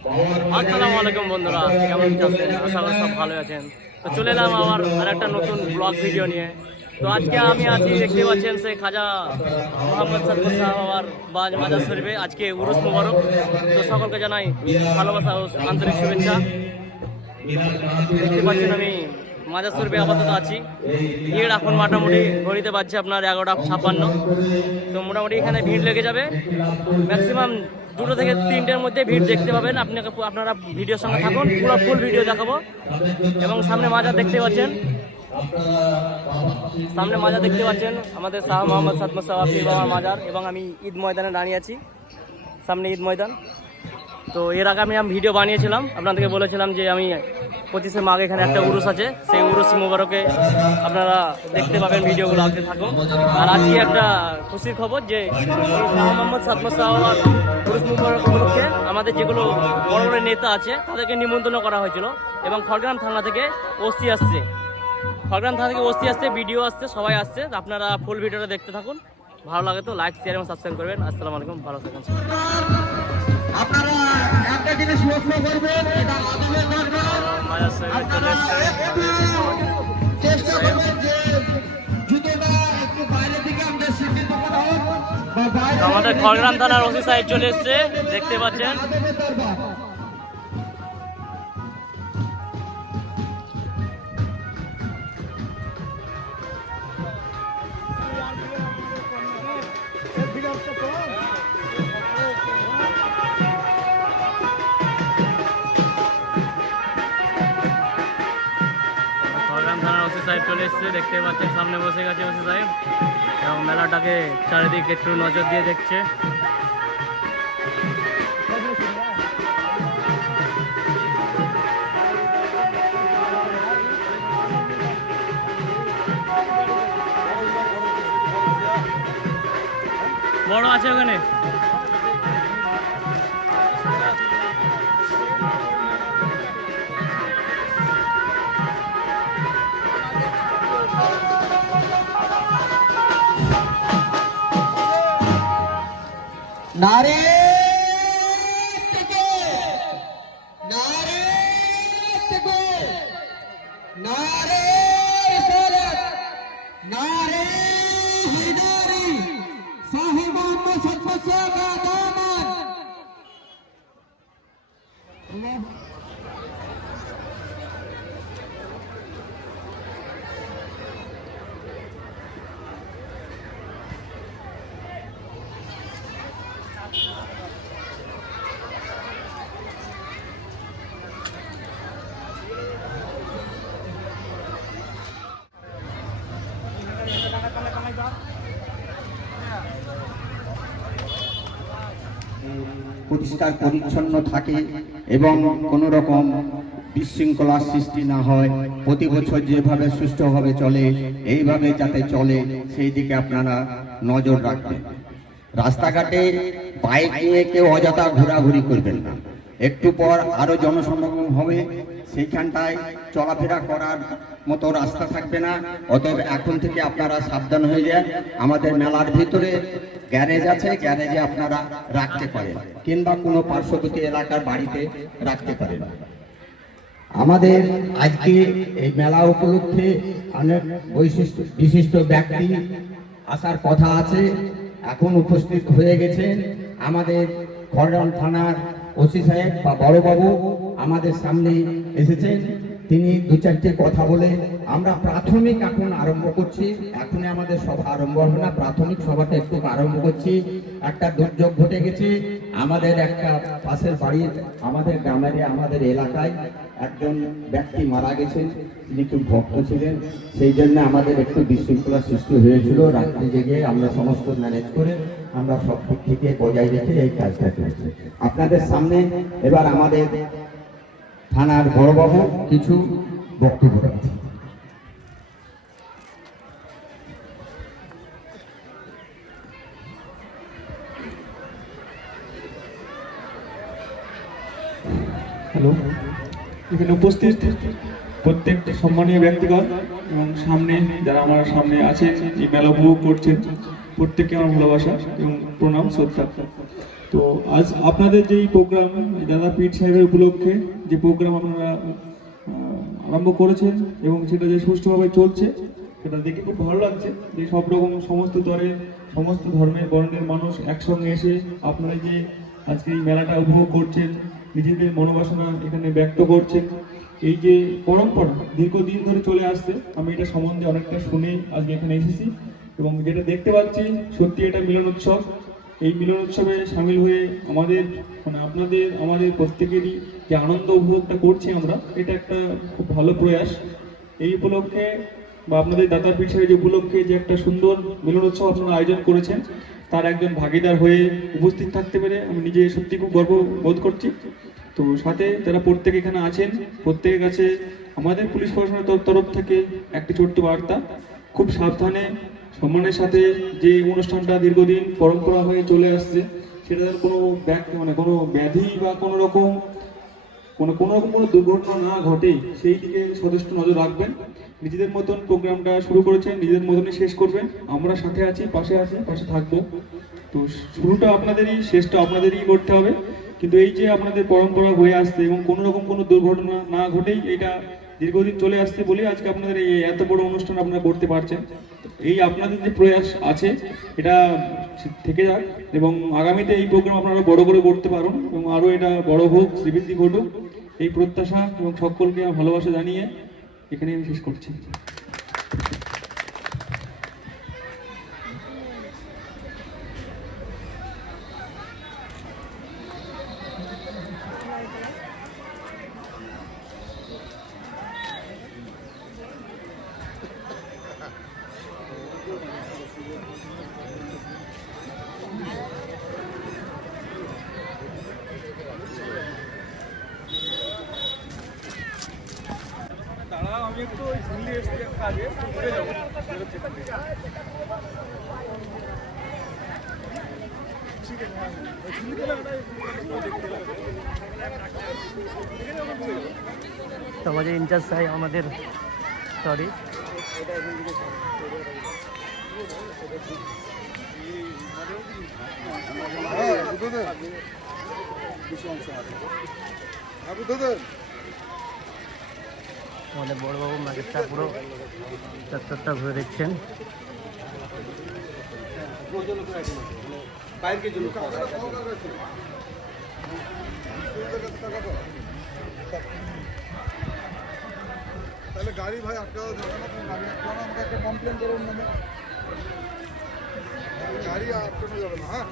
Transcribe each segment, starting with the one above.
আসসালামু আলাইকুম বন্ধুরা, কেমন আছেন? আশা করি সব ভালো আছেন। তো চলে এলাম আমার আরেকটা নতুন ব্লগ ভিডিও নিয়ে। তো আজকে আমি আছি, দেখতে পাচ্ছেন, সেই খাজা মোহাম্মদ সাদ্দাম শাহ বাবার মাজার শরীফে। আজকে উরুস মুবারক। তো সকলকে জানাই ভালোবাসা ও আন্তরিক শুভেচ্ছা। দেখতে পাচ্ছেন আমি মাজার শরীফে আপাতত আছি। ভিড় এখন মোটামুটি ঘড়িতে বাজছে আপনার 11:56। তো মোটামুটি এখানে ভিড় লেগে যাবে। ম্যাক্সিমাম 2টো থেকে 3টের মধ্যে ভিড় দেখতে পাবেন। আপনারা ভিডিওর সঙ্গে থাকুন, পুরো ফুল ভিডিও দেখাবো। এবং সামনে মাজার দেখতে পাচ্ছেন, আমাদের শাহ মোহাম্মদ সাদ্দাম শাহ পীর বাবার মাজার। এবং আমি ঈদ ময়দানে দাঁড়িয়ে আছি, সামনে ঈদ ময়দান। তো এর আগে আমি ভিডিও বানিয়েছিলাম, আপনাদেরকে বলেছিলাম যে আমি 25শে মাঘ এখানে একটা উরুস আছে, সেই উরুস মুবারকে আপনারা দেখতে পাবেন, ভিডিওগুলো আগে থাকুন। আর আজকে একটা খুশির খবর যে শাহ মোহাম্মদ সাদ্দাম শাহ উরুস মুবারক উপলক্ষে আমাদের যেগুলো বড় বড় নেতা আছে তাদেরকে নিমন্ত্রণ করা হয়েছিল। এবং খড়গ্রাম থানা থেকে ওসি আসছে, ভিডিও আসছে, সবাই আসছে। আপনারা ফুল ভিডিওটা দেখতে থাকুন। ভালো লাগে তো লাইক, শেয়ার এবং সাবস্ক্রাইব করবেন। আসসালামু আলাইকুম, ভালো থাকুন। আপনারা একটা জিনিস লক্ষ্য করবেন, এটা আদালত চেষ্টা করবেন যে জুতোটা একটু বাইরে থেকে আমাদের স্বীকৃত করা হোক। আমাদের খড়গ্রাম থানার ওসি সাহেব চলে এসছে, দেখতে পাচ্ছেন। খড়গ্রাম থানার ওসি সাহেব চলে এসছে, দেখতে পাচ্ছেন, সামনে বসে গেছে ওসি সাহেব। এবং মেলাটাকে চারিদিকে একটু নজর দিয়ে দেখছে। বড় আছে ওখানে। নারে থেকে নারে থেকে নারে রিসালাত নারে হিদারি সাহেব মোহাম্মদ সাদ্দাম শাহ का दामन। পরিষ্কার পরিচ্ছন্ন থাকে এবং কোনো রকম বিশৃঙ্খলার সৃষ্টি না হয়, প্রতি বছর যেভাবে সুষ্ঠুভাবে চলে এইভাবে যাতে চলে সেই দিকে আপনারা নজর রাখবেন। রাস্তাঘাটে বাইক নিয়ে কেউ অযথা ঘোরাঘুরি করবেন না। একটু পর আরো জনসমাগম হবে, সেইখানটায় চলাফেরা করার মতো রাস্তা থাকবে না। অতএব এখন থেকে আপনারা সাবধান হয়ে যান। আমাদের মেলার ভিতরে গ্যারেজ আছে, গ্যারেজে আপনারা রাখতে পারেন, কিংবা কোনো পার্শ্ববর্তী এলাকার বাড়িতে রাখতে পারেন। আমাদের আজকে এই মেলা উপলক্ষে অনেক বিশিষ্ট ব্যক্তি আসার কথা আছে, এখন উপস্থিত হয়ে গেছেন। আমাদের খড়গ্রাম থানার ওসি সাহেব বা বড়বাবু আমাদের সামনে এসেছেন। তিনি দু চারটে কথা বলে আমরা প্রাথমিক এখন আরম্ভ করছি। এখনই আমাদের সভা আরম্ভ হবে না, প্রাথমিক সভাটা একটু আরম্ভ করছি। একটা দুর্যোগ ঘটে গেছে আমাদের একটা পাশের বাড়ির, আমাদের গ্রামের, আমাদের এলাকায় একজন ব্যক্তি মারা গেছেন। তিনি খুব ভক্ত ছিলেন, সেই জন্য আমাদের একটু বিশৃঙ্খলা সৃষ্টি হয়েছিল। রাত্রি জেগে আমরা সমস্ত ম্যানেজ করে আমরা সব দিক থেকে বজায় রেখে এই কাজটা করছি। আপনাদের সামনে এবার আমাদের থানার বড়বাবু কিছু বক্তব্য রাখছেন। হ্যালো, এখানে উপস্থিত প্রত্যেক সম্মানীয় ব্যক্তিগণ এবং সামনে যারা আমার সামনে আছেন, এই মেলা উপভোগ করছেন, প্রত্যেককে আমার ভালোবাসা এবং প্রণাম, শ্রদ্ধা। তো আজ আপনাদের যে প্রোগ্রাম দাদা পীর সাহেবের উপলক্ষে যে প্রোগ্রাম আপনারা আরম্ভ করেছেন এবং সেটা যে সুষ্ঠুভাবে চলছে সেটা দেখে খুব ভালো লাগছে যে সব রকম সমস্ত স্তরে সমস্ত ধর্মের বর্ণের মানুষ একসঙ্গে এসে আপনারা যে আজকে এই মেলাটা উপভোগ করছেন, নিজেদের মনোবাসনা এখানে ব্যক্ত করছেন। এই যে পরম্পরা দীর্ঘদিন ধরে চলে আসছে, আমি এটা সম্বন্ধে অনেকটা শুনে আজকে এখানে এসেছি এবং যেটা দেখতে পাচ্ছি সত্যি এটা মিলন উৎসব। এই মিলন উৎসবে সামিল হয়ে আমাদের আমাদের প্রত্যেকেরই যে আনন্দ উপভোগটা করছি আমরা, এটা একটা খুব ভালো প্রয়াস। এই উপলক্ষে বা আপনাদের দাতা পীর সাহেব উপলক্ষে যে একটা সুন্দর মিলন উৎসব আপনারা আয়োজন করেছেন, তার একজন ভাগীদার হয়ে উপস্থিত থাকতে পেরে আমি নিজে সত্যি খুব গর্ব বোধ করছি। তো সাথে যারা প্রত্যেকে এখানে আছেন, প্রত্যেকের কাছে আমাদের পুলিশ প্রশাসনের তরফ থেকে একটি ছোট্ট বার্তা, খুব সাবধানে সম্মানের সাথে যে অনুষ্ঠানটা দীর্ঘদিন পরম্পরা হয়ে চলে আসছে, সেটা কোনো কোনো ব্যাধি বা কোনো রকম কোনো দুর্ঘটনা না ঘটে সেই দিকে যথেষ্ট নজর রাখবেন। নিজেদের মতন প্রোগ্রামটা শুরু করেছেন, নিজেদের মতনই শেষ করবেন। আমরা সাথে আছি, পাশে থাকবো। তো শুরুটা আপনাদেরই, শেষটা আপনাদেরই করতে হবে। কিন্তু এই যে আপনাদের পরম্পরা হয়ে আসছে এবং কোনো রকম কোনো দুর্ঘটনা না ঘটেই এটা দীর্ঘদিন চলে আসছে বলে আজকে আপনাদের এই এত বড় অনুষ্ঠান আপনারা করতে পারছেন। এই আপনাদের যে প্রয়াস আছে এটা থেকে যাক এবং আগামীতে এই প্রোগ্রাম আপনারা বড় করে করতে পারুন এবং আরও এটা বড় হোক, শ্রীবৃদ্ধি ঘটুক, এই প্রত্যাশা এবং সকলকে ভালোবাসা জানিয়ে এখানে আমি শেষ করছি। আমি একটু ওই ঝুলি এসছি কাজে ঘুরে যাবো। ঠিক আছে, ওই ঝুলি আমাদের ইনচার্জ সাহেব আমাদের সরি আমাদের বড়বাবু ম্যাজিকটা পুরো চত্বরটা ঘুরে দেখছেন। তাহলে গাড়ি ভাই আটকানো যাবে না, গাড়ি আটকানো আমাকে একটা কমপ্লেন করুন না, গাড়ি আটকানো যাবে না। হ্যাঁ,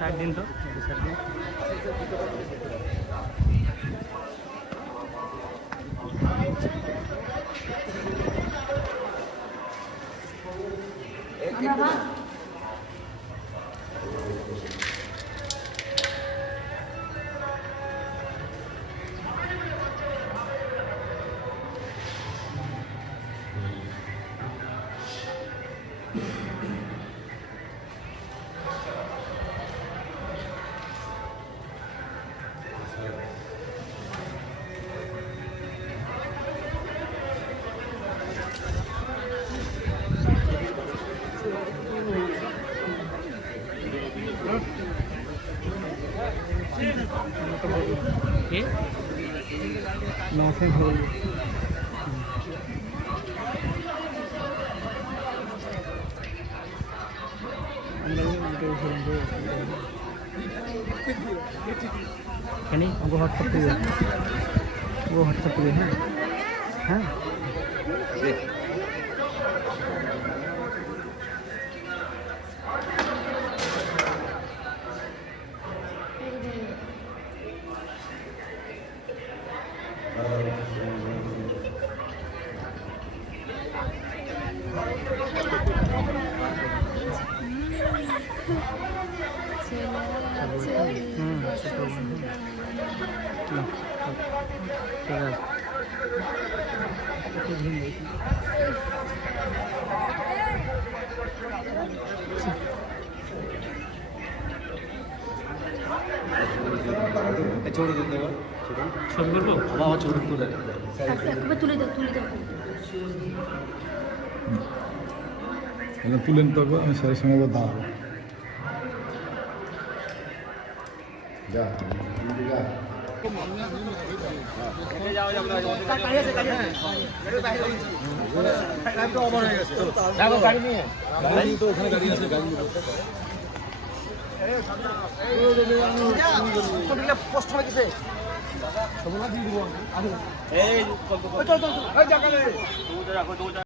ষাট দিন তো 60 দিন। মাথায় ধরে এখানে আমাকে হোয়াটসঅ্যাপ দিবে, হ্যাঁ হ্যাঁ। ছবি করবো বাবা, ছবি তুলে তুলে নিতে হবে, আমি স্যারের সঙ্গে দাঁড়াবো। এই